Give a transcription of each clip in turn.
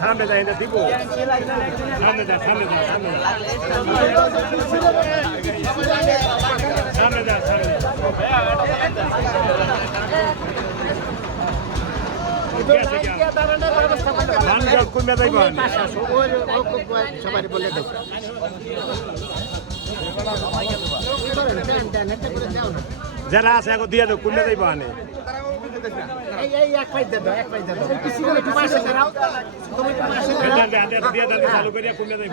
সামনে যাই দিব সামনে যা সামনে যা সামনে যা সামনে সবাই বলে দেব যারা আছে এখন দিয়ে দেবো কুন্ডা যাইব আনে চালু করিয়া কুন্ডা যাইব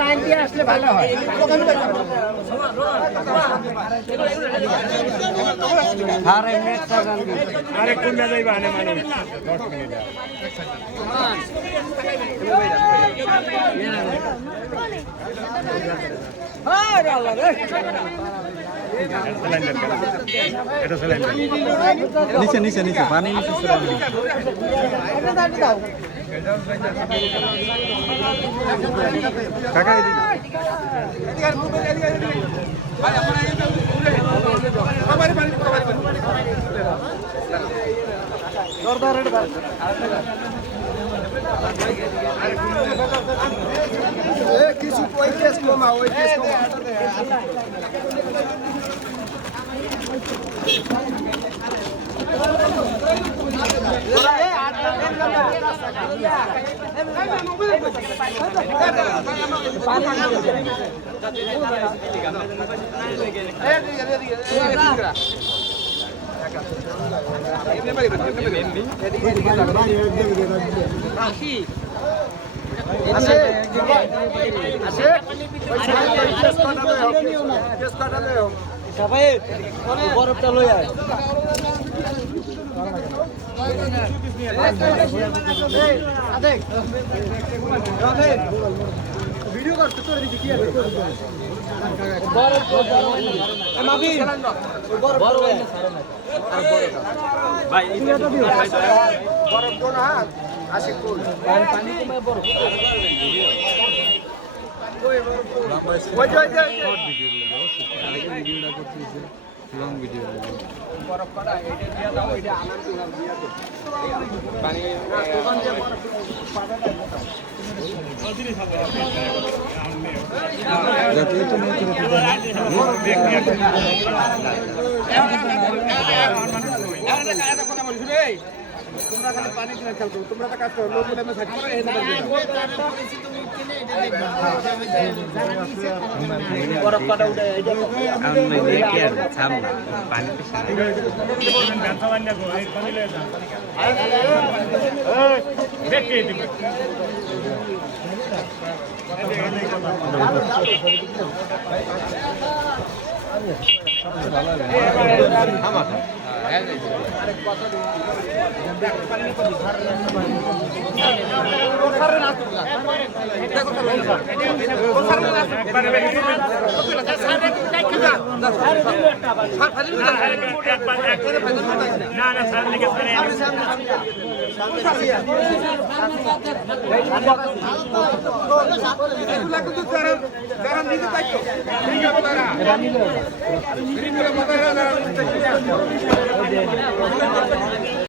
লাইন দিয়ে আসলে ভালো হয়। আরে কুন্ডা যাইব আনে মানে 10 মিনিট নিচে নিচে নিচে পানি নিচে কাকা কিছু ওই কেস কমা ওই কেস কমা বরফটা লই আয় ভিডিও করতে তোর দিকে কি আছে ভাই বরফ কোন হাত আসে কোন পানি কমে বরফ ভিডিওটা করতেছে লং ভিডিও বরফ করা এটা দিয়ে দাও এটা আনন্দ দিয়ে দাও পানি জাতীয় তো নিয়ে তোমরা খালি পানি কিনে খেলতো তোমরা তো কাজ করো লোক আমি সাইড করে এই বরফ কাটা উঠে এটা আমি দেখি আর থাম পানি দেখে দিবে না